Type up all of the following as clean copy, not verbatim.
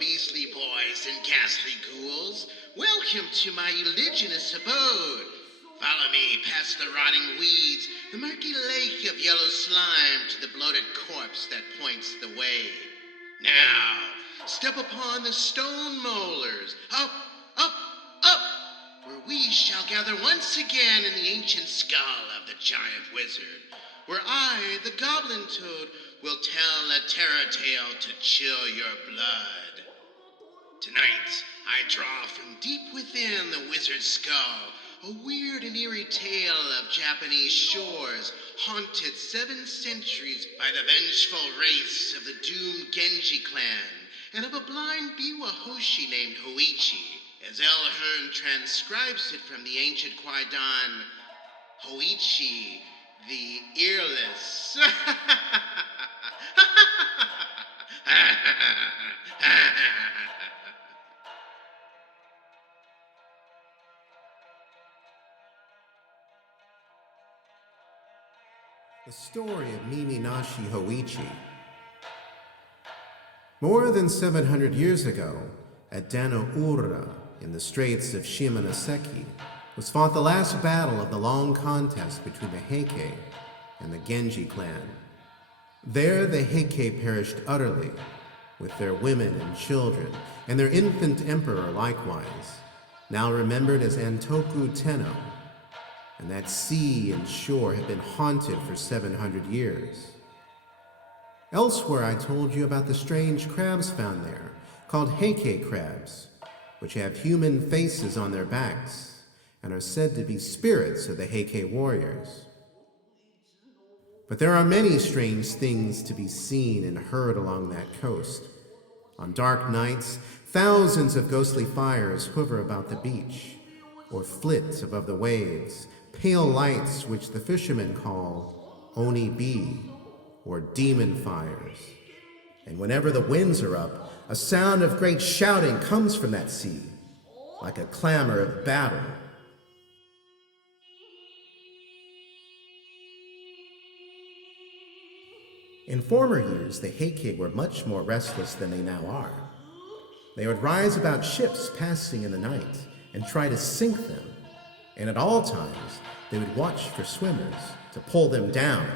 beastly boys and ghastly ghouls. Welcome to my eulogious abode. Follow me past the rotting weeds, the murky lake of yellow slime, to the bloated corpse that points the way. Now, step upon the stone molars, up, up, up, where we shall gather once again in the ancient skull of the giant wizard, where I, the Goblin Toad, will tell a terror tale to chill your blood. Tonight, I draw from deep within the wizard's skull a weird and eerie tale of Japanese shores, haunted 7 centuries by the vengeful race of the doomed Genji clan, and of a blind biwa-hoshi named Hoichi, as L. Hearn transcribes it from the ancient Kwaidan, Hoichi The Earless. The story of Mimi-nashi Hoichi. More than 700 years ago, at Dano-ura, in the straits of Shimonoseki, was fought the last battle of the long contest between the Heike and the Genji clan. There the Heike perished utterly, with their women and children, and their infant emperor likewise, now remembered as Antoku Tenno, and that sea and shore had been haunted for 700 years. Elsewhere I told you about the strange crabs found there, called Heike crabs, which have human faces on their backs, and are said to be spirits of the Heike warriors. But there are many strange things to be seen and heard along that coast. On dark nights, thousands of ghostly fires hover about the beach, or flit above the waves, pale lights which the fishermen call oni-bi, or demon fires. And whenever the winds are up, a sound of great shouting comes from that sea, like a clamor of battle. In former years, the Heike were much more restless than they now are. They would rise about ships passing in the night and try to sink them, and at all times they would watch for swimmers to pull them down.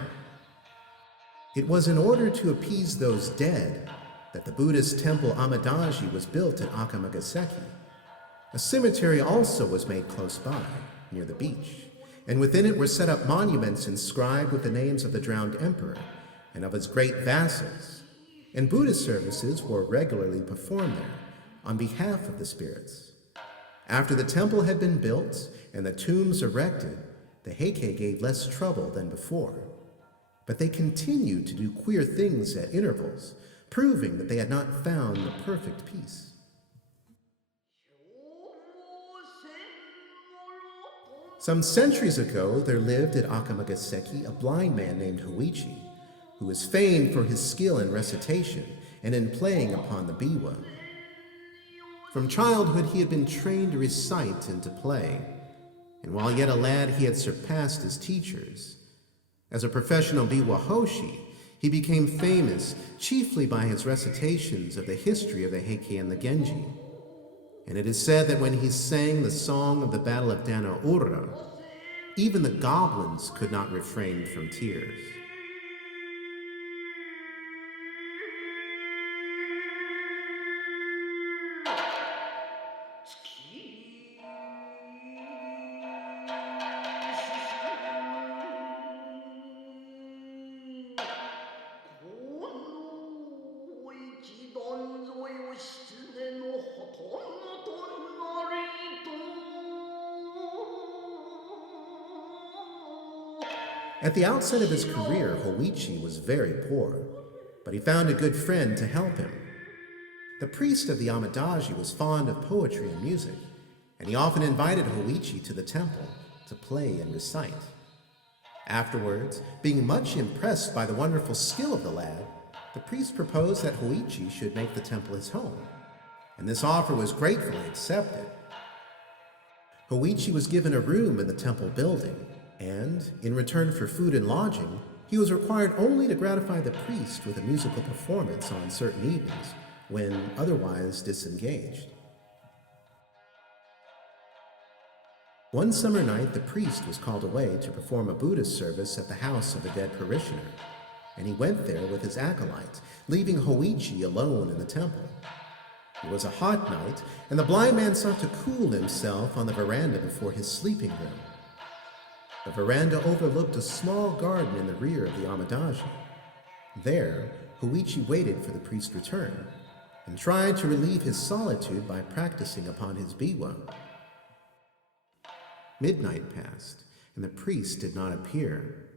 It was in order to appease those dead that the Buddhist temple Amidaji was built at Akamagaseki. A cemetery also was made close by, near the beach, and within it were set up monuments inscribed with the names of the drowned emperor and of his great vassals, and Buddhist services were regularly performed there on behalf of the spirits. After the temple had been built and the tombs erected, the Heike gave less trouble than before, but they continued to do queer things at intervals, proving that they had not found the perfect peace. Some centuries ago, there lived at Akamagaseki a blind man named Hoichi, who was famed for his skill in recitation and in playing upon the biwa. From childhood, he had been trained to recite and to play, and while yet a lad, he had surpassed his teachers. As a professional biwa-hoshi, he became famous chiefly by his recitations of the history of the Heike and the Genji. And it is said that when he sang the song of the Battle of Dano-ura, even the goblins could not refrain from tears. At the outset of his career, Hoichi was very poor, but he found a good friend to help him. The priest of the Amidaji was fond of poetry and music, and he often invited Hoichi to the temple to play and recite. Afterwards, being much impressed by the wonderful skill of the lad, the priest proposed that Hoichi should make the temple his home, and this offer was gratefully accepted. Hoichi was given a room in the temple building, and, in return for food and lodging, he was required only to gratify the priest with a musical performance on certain evenings, when otherwise disengaged. One summer night, the priest was called away to perform a Buddhist service at the house of a dead parishioner, and he went there with his acolytes, leaving Hoichi alone in the temple. It was a hot night, and the blind man sought to cool himself on the veranda before his sleeping room. The veranda overlooked a small garden in the rear of the Amadaji. There, Hoichi waited for the priest's return, and tried to relieve his solitude by practicing upon his biwa. Midnight passed, and the priest did not appear,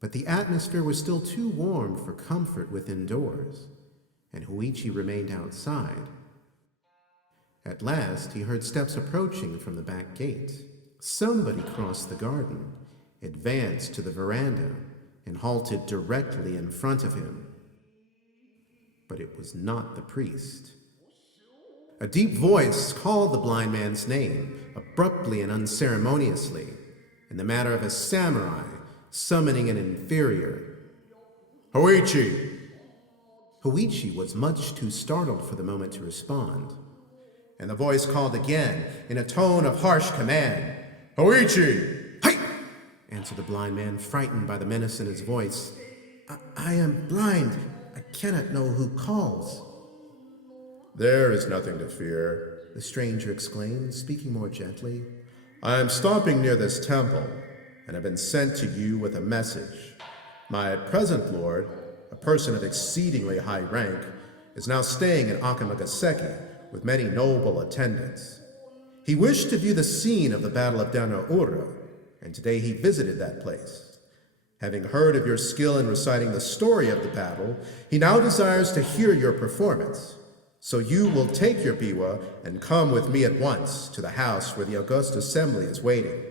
but the atmosphere was still too warm for comfort within doors, and Hoichi remained outside. At last, he heard steps approaching from the back gate. Somebody crossed the garden, advanced to the veranda, and halted directly in front of him. But it was not the priest. A deep voice called the blind man's name, abruptly and unceremoniously, in the manner of a samurai summoning an inferior. "Hoichi!" Hoichi was much too startled for the moment to respond, and the voice called again in a tone of harsh command. "Hoichi!" "Hi!" answered the blind man, frightened by the menace in his voice. I am blind. I cannot know who calls." "There is nothing to fear," the stranger exclaimed, speaking more gently. "I am stopping near this temple, and have been sent to you with a message. My present lord, a person of exceedingly high rank, is now staying in Akamagaseki with many noble attendants. He wished to view the scene of the Battle of Dano-Ura, and today he visited that place. Having heard of your skill in reciting the story of the battle, he now desires to hear your performance. So you will take your biwa and come with me at once to the house where the august assembly is waiting."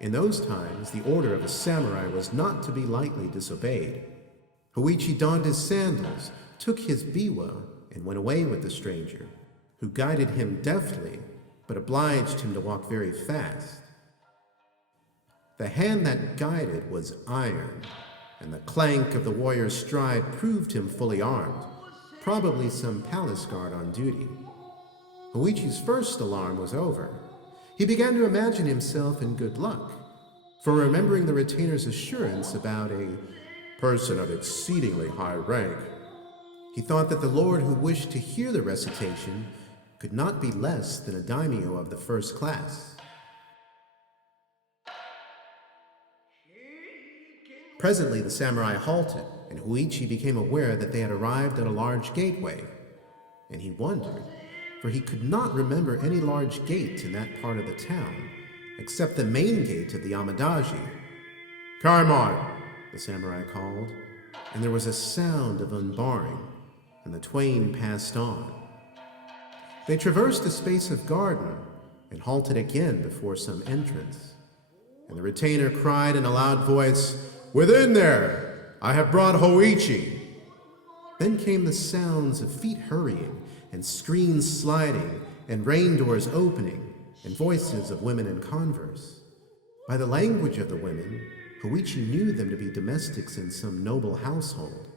In those times, the order of a samurai was not to be lightly disobeyed. Hoichi donned his sandals, took his biwa, and went away with the stranger, who guided him deftly, but obliged him to walk very fast. The hand that guided was iron, and the clank of the warrior's stride proved him fully armed, probably some palace guard on duty. Hoichi's first alarm was over. He began to imagine himself in good luck, for remembering the retainer's assurance about a person of exceedingly high rank, he thought that the lord who wished to hear the recitation could not be less than a daimyo of the first class. Presently the samurai halted, and Hoichi became aware that they had arrived at a large gateway, and he wondered, for he could not remember any large gate in that part of the town, except the main gate of the Amadaji. "Kaimon!" the samurai called, and there was a sound of unbarring, and the twain passed on. They traversed a space of garden, and halted again before some entrance, and the retainer cried in a loud voice, "Within there! I have brought Hoichi!" Then came the sounds of feet hurrying, and screens sliding, and rain doors opening, and voices of women in converse. By the language of the women, Hoichi knew them to be domestics in some noble household,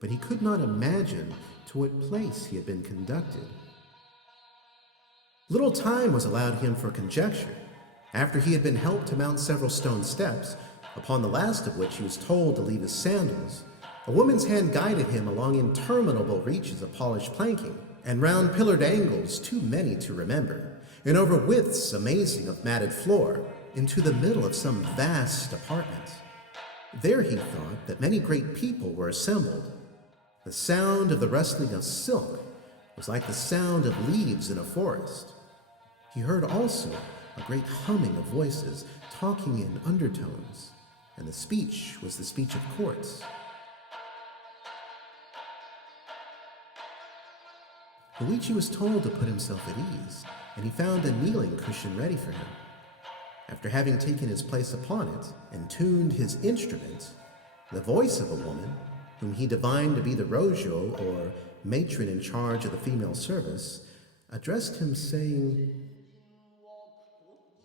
but he could not imagine to what place he had been conducted. Little time was allowed him for conjecture. After he had been helped to mount several stone steps, upon the last of which he was told to leave his sandals, a woman's hand guided him along interminable reaches of polished planking, and round pillared angles too many to remember, and over widths amazing of matted floor, into the middle of some vast apartment. There he thought that many great people were assembled. The sound of the rustling of silk was like the sound of leaves in a forest. He heard also a great humming of voices talking in undertones, and the speech was the speech of courts. Hoichi was told to put himself at ease, and he found a kneeling cushion ready for him. After having taken his place upon it and tuned his instrument, the voice of a woman, whom he divined to be the rojo, or matron in charge of the female service, addressed him, saying,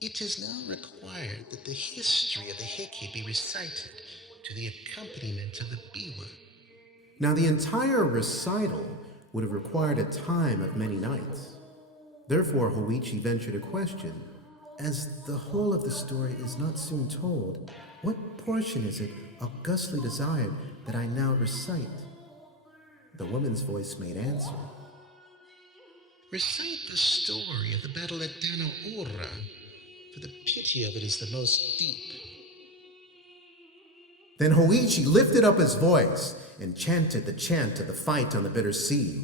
"It is now required that the history of the Heike be recited to the accompaniment of the biwa." Now, the entire recital would have required a time of many nights. Therefore, Hoichi ventured a question. As the whole of the story is not soon told, what portion is it augustly desired that I now recite? The woman's voice made answer. Recite the story of the battle at Dano Ura, for the pity of it is the most deep. Then Hoichi lifted up his voice and chanted the chant of the fight on the bitter sea,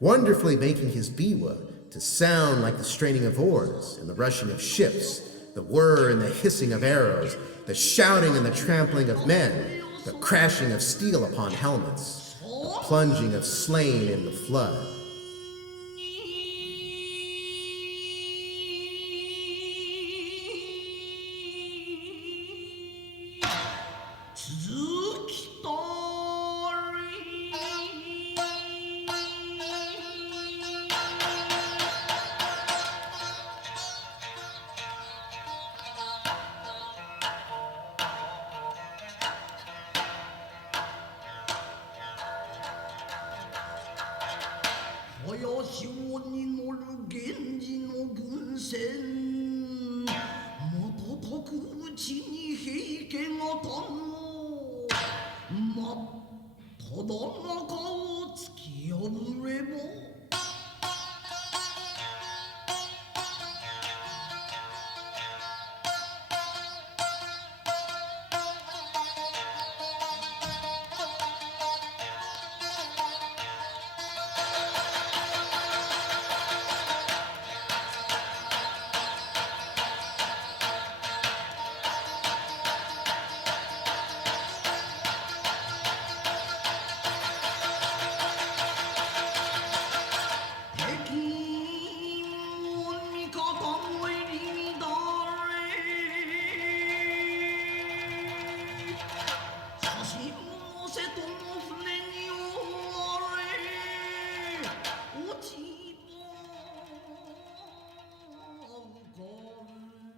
wonderfully making his biwa to sound like the straining of oars and the rushing of ships, the whir and the hissing of arrows, the shouting and the trampling of men, the crashing of steel upon helmets, the plunging of slain in the flood.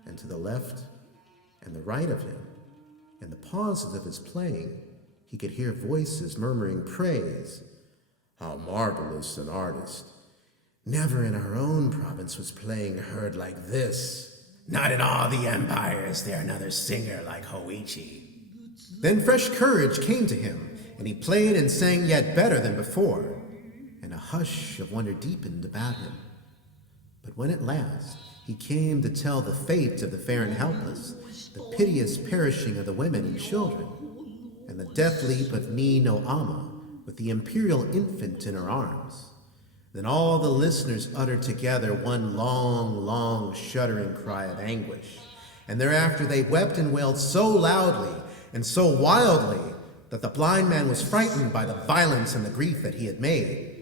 And to the left and the right of him, in the pauses of his playing, he could hear voices murmuring praise. How marvelous an artist! Never in our own province was playing heard like this. Not in all the empire is there another singer like Hoichi. Then fresh courage came to him, and he played and sang yet better than before, and a hush of wonder deepened about him. But when at last he came to tell the fate of the fair and helpless, the piteous perishing of the women and children, and the death leap of Ni no Ama with the imperial infant in her arms, then all the listeners uttered together one long, long, shuddering cry of anguish, and thereafter they wept and wailed so loudly and so wildly that the blind man was frightened by the violence and the grief that he had made.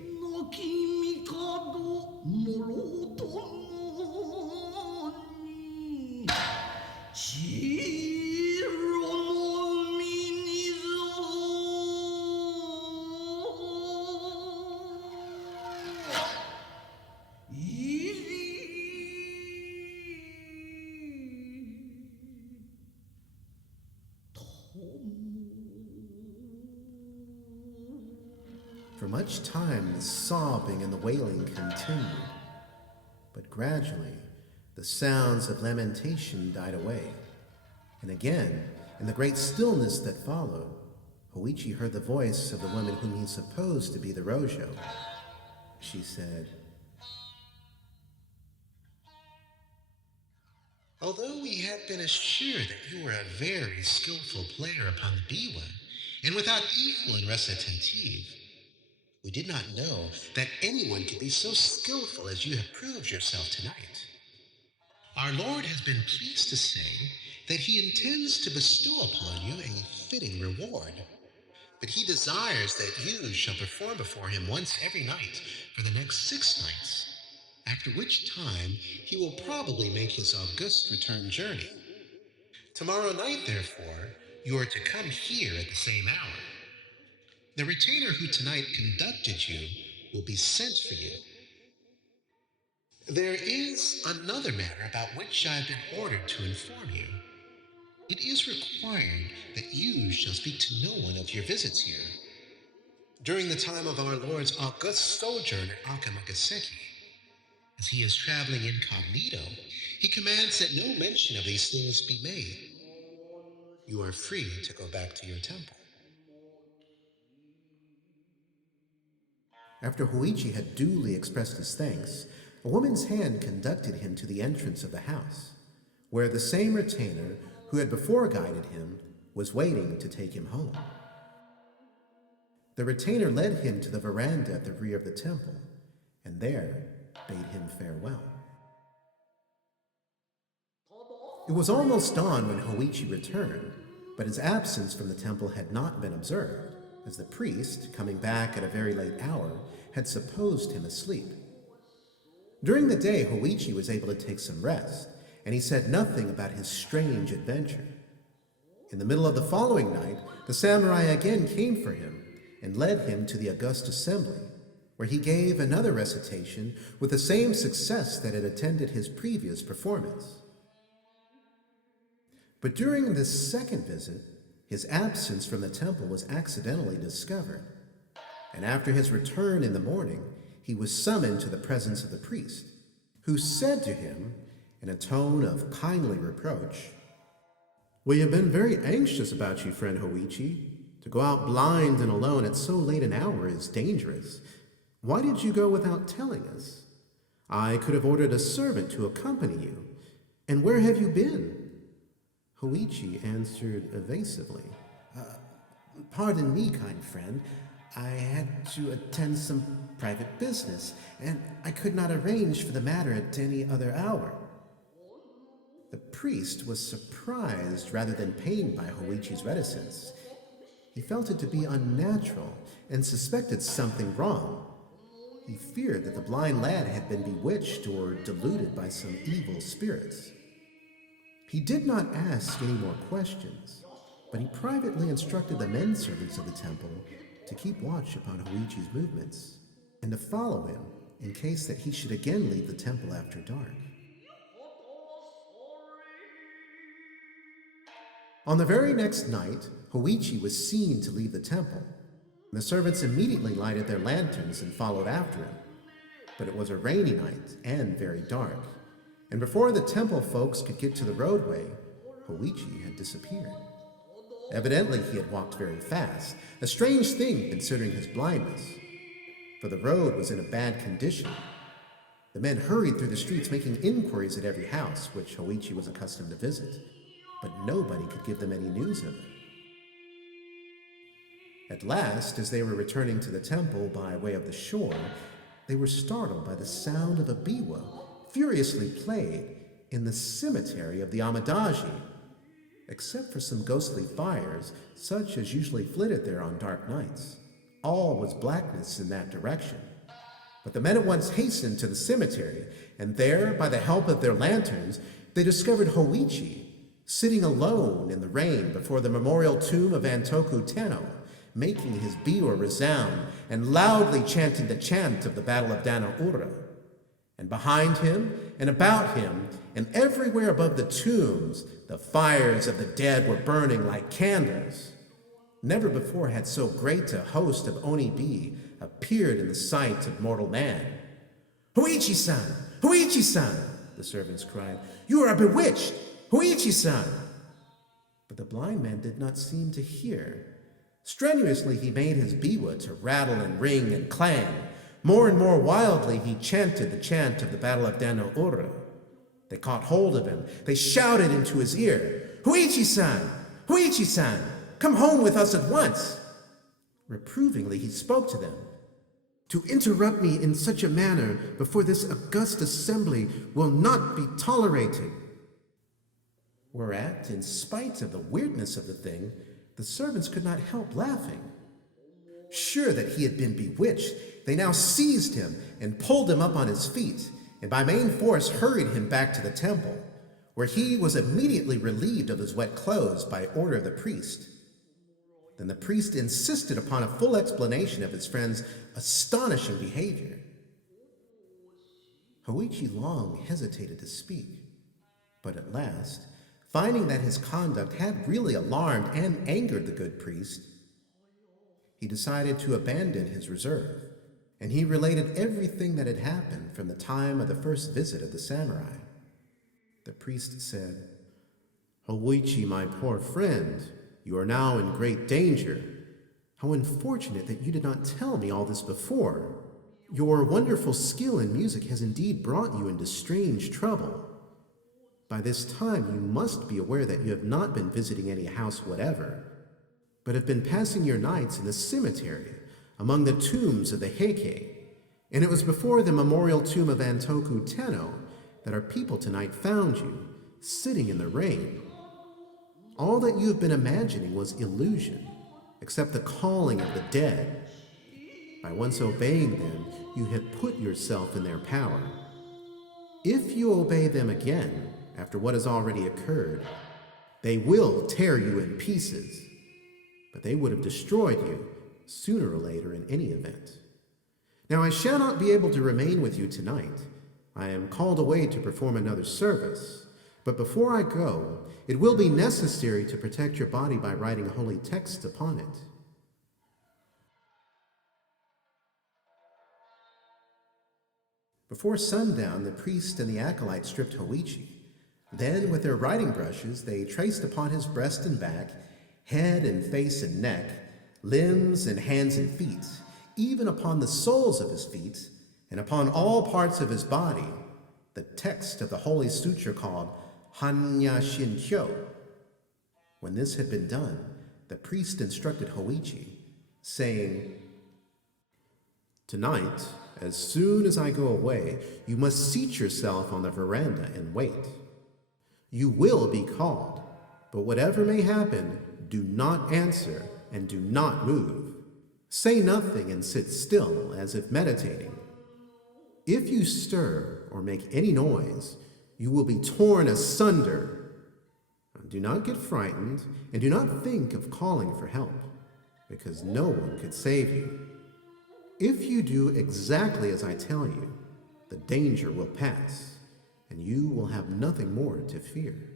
For much time the sobbing and the wailing continued, but gradually the sounds of lamentation died away, and again, in the great stillness that followed, Hoichi heard the voice of the woman whom he supposed to be the Rojo. She said, Although we had been assured that you were a very skillful player upon the biwa, and without equal in recitative, we did not know that anyone could be so skillful as you have proved yourself tonight. Our Lord has been pleased to say that he intends to bestow upon you a fitting reward, but he desires that you shall perform before him once every night for the next 6 nights, after which time he will probably make his august return journey. Tomorrow night, therefore, you are to come here at the same hour. The retainer who tonight conducted you will be sent for you. There is another matter about which I have been ordered to inform you. It is required that you shall speak to no one of your visits here. during the time of our Lord's august sojourn at Akamagaseki. As he is traveling incognito, he commands that no mention of these things be made. You are free to go back to your temple. After Hoichi had duly expressed his thanks, a woman's hand conducted him to the entrance of the house, where the same retainer who had before guided him was waiting to take him home. The retainer led him to the veranda at the rear of the temple, and there bade him farewell. It was almost dawn when Hoichi returned, but his absence from the temple had not been observed, as the priest, coming back at a very late hour, had supposed him asleep. During the day, Hoichi was able to take some rest, and he said nothing about his strange adventure. In the middle of the following night, the samurai again came for him and led him to the august assembly, where he gave another recitation with the same success that had attended his previous performance. But during this second visit, his absence from the temple was accidentally discovered, and after his return in the morning, he was summoned to the presence of the priest, who said to him, in a tone of kindly reproach, "We have been very anxious about you, friend Hoichi. To go out blind and alone at so late an hour is dangerous. Why did you go without telling us? I could have ordered a servant to accompany you. And where have you been?" Hoichi answered evasively, "Pardon me, kind friend. I had to attend some private business, and I could not arrange for the matter at any other hour." The priest was surprised rather than pained by Hoichi's reticence. He felt it to be unnatural and suspected something wrong. He feared that the blind lad had been bewitched or deluded by some evil spirits. He did not ask any more questions, but he privately instructed the men servants of the temple to keep watch upon Hoichi's movements and to follow him in case that he should again leave the temple after dark. On the very next night, Hoichi was seen to leave the temple. The servants immediately lighted their lanterns and followed after him. But it was a rainy night and very dark, and before the temple folks could get to the roadway, Hoichi had disappeared. Evidently, he had walked very fast, a strange thing considering his blindness, for the road was in a bad condition. The men hurried through the streets making inquiries at every house which Hoichi was accustomed to visit, but nobody could give them any news of him. At last, as they were returning to the temple by way of the shore, they were startled by the sound of a biwa furiously played in the cemetery of the Amadaji. Except for some ghostly fires, such as usually flitted there on dark nights, all was blackness in that direction. But the men at once hastened to the cemetery, and there, by the help of their lanterns, they discovered Hoichi sitting alone in the rain before the memorial tomb of Antoku Tenno, making his biwa resound and loudly chanting the chant of the Battle of Danaura. And behind him, and about him, and everywhere above the tombs, the fires of the dead were burning like candles. Never before had so great a host of Oni-bi appeared in the sight of mortal man. "Hoichi-san! Hoichi-san!" the servants cried. "You are bewitched! Hoichi-san!" But the blind man did not seem to hear. Strenuously he made his biwa to rattle and ring and clang. More and more wildly he chanted the chant of the Battle of Danaura. They caught hold of him. They shouted into his ear, "Hoichi-san! Hoichi-san! Come home with us at once!" Reprovingly he spoke to them. "To interrupt me in such a manner before this august assembly will not be tolerated." Whereat, in spite of the weirdness of the thing, the servants could not help laughing. Sure that he had been bewitched, they now seized him and pulled him up on his feet, and by main force hurried him back to the temple, where he was immediately relieved of his wet clothes by order of the priest. Then the priest insisted upon a full explanation of his friend's astonishing behavior. Hoichi long hesitated to speak, but at last, finding that his conduct had really alarmed and angered the good priest, he decided to abandon his reserve, and he related everything that had happened from the time of the first visit of the samurai. The priest said, "Hoichi, my poor friend, you are now in great danger. How unfortunate that you did not tell me all this before. Your wonderful skill in music has indeed brought you into strange trouble. By this time you must be aware that you have not been visiting any house whatever, but have been passing your nights in the cemetery among the tombs of the Heike, and it was before the memorial tomb of Antoku Tenno that our people tonight found you, sitting in the rain. All that you have been imagining was illusion, except the calling of the dead. By once obeying them, you have put yourself in their power. If you obey them again, after what has already occurred, they will tear you in pieces, but they would have destroyed you sooner or later in any event. Now I shall not be able to remain with you tonight. I am called away to perform another service, but before I go, it will be necessary to protect your body by writing holy texts upon it." Before sundown, the priest and the acolyte stripped Hoichi. Then, with their writing brushes, they traced upon his breast and back, head and face and neck, limbs and hands and feet, even upon the soles of his feet, and upon all parts of his body, the text of the Holy Sutra called Hanya Shinkyo. When this had been done, the priest instructed Hoichi, saying, "Tonight, as soon as I go away, you must seat yourself on the veranda and wait. You will be called, but whatever may happen, do not answer and do not move. Say nothing and sit still as if meditating. If you stir or make any noise, you will be torn asunder. Do not get frightened and do not think of calling for help, because no one could save you. If you do exactly as I tell you, the danger will pass, and you will have nothing more to fear."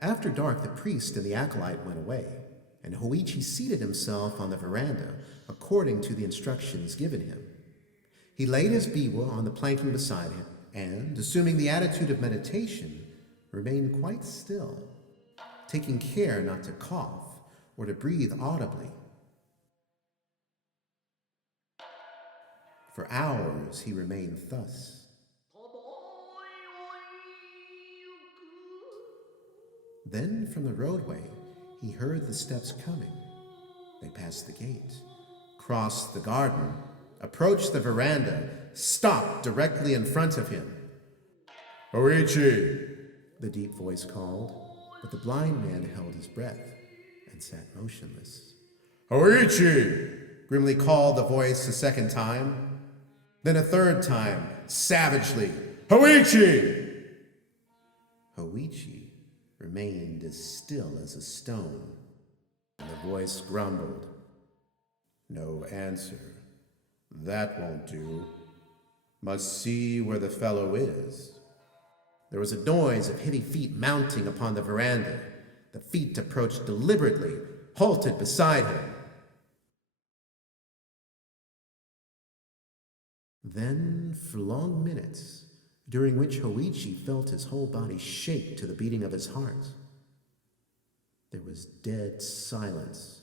After dark, the priest and the acolyte went away, and Hoichi seated himself on the veranda according to the instructions given him. He laid his biwa on the planking beside him, and, assuming the attitude of meditation, remained quite still, taking care not to cough or to breathe audibly. For hours he remained thus. Then from the roadway he heard the steps coming. They passed the gate, crossed the garden, approached the veranda, stopped directly in front of him. "Hoichi!" the deep voice called, but the blind man held his breath and sat motionless. "Hoichi!" grimly called the voice a second time. Then a third time, savagely, "Hoichi!" Hoichi remained as still as a stone, and the voice grumbled, "No answer. That won't do. Must see where the fellow is." There was a noise of heavy feet mounting upon the veranda. The feet approached deliberately, halted beside him. Then, for long minutes, during which Hoichi felt his whole body shake to the beating of his heart, there was dead silence.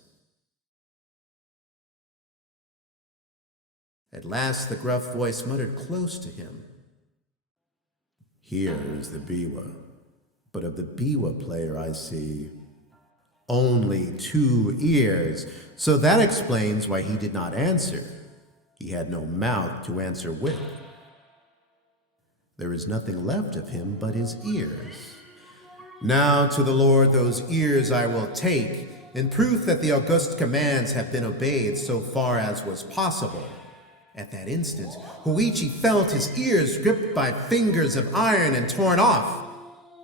At last the gruff voice muttered close to him, "Here is the biwa, but of the biwa player I see only 2 ears, so that explains why he did not answer. He had no mouth to answer with. There is nothing left of him but his ears. Now to the Lord those ears I will take, in proof that the august commands have been obeyed so far as was possible." At that instant, Hoichi felt his ears gripped by fingers of iron and torn off.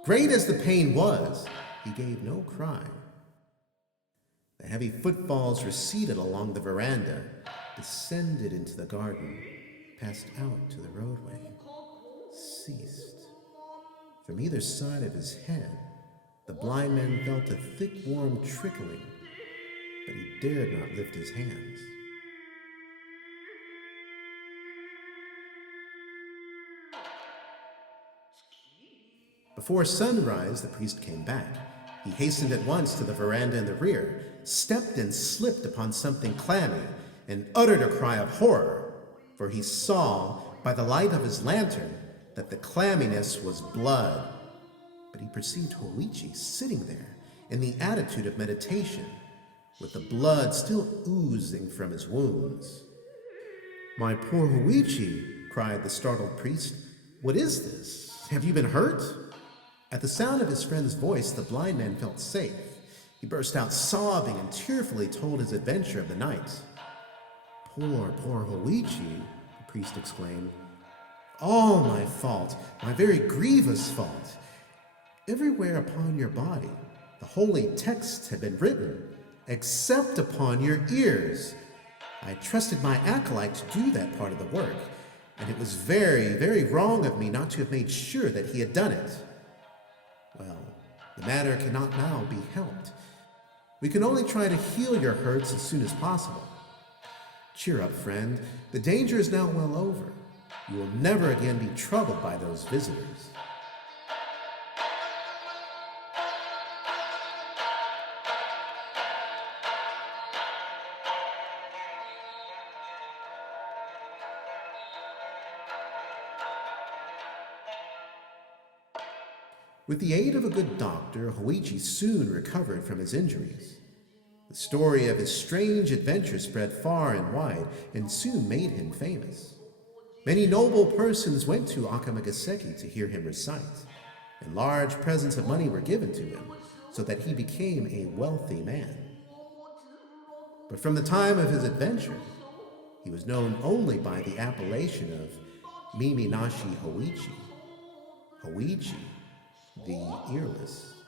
Great as the pain was, he gave no cry. The heavy footfalls receded along the veranda, descended into the garden, passed out to the roadway. ceased. From either side of his head, the blind man felt a thick, warm trickling, but he dared not lift his hands. Before sunrise, the priest came back. He hastened at once to the veranda in the rear, stepped and slipped upon something clammy, and uttered a cry of horror, for he saw, by the light of his lantern, that the clamminess was blood. But he perceived Hoichi sitting there in the attitude of meditation, with the blood still oozing from his wounds. "My poor Hoichi," cried the startled priest, "what is this? Have you been hurt?" At the sound of his friend's voice, the blind man felt safe. He burst out sobbing and tearfully told his adventure of the night. Poor Hoichi," the priest exclaimed. "All my fault, my very grievous fault. Everywhere upon your body, the holy texts have been written, except upon your ears. I trusted my acolyte to do that part of the work, and it was very, very wrong of me not to have made sure that he had done it. Well, the matter cannot now be helped. We can only try to heal your hurts as soon as possible. Cheer up, friend. The danger is now well over. You will never again be troubled by those visitors." With the aid of a good doctor, Hoichi soon recovered from his injuries. The story of his strange adventure spread far and wide and soon made him famous. Many noble persons went to Akamagaseki to hear him recite, and large presents of money were given to him, so that he became a wealthy man. But from the time of his adventure, he was known only by the appellation of Miminashi Hoichi, Hoichi the Earless.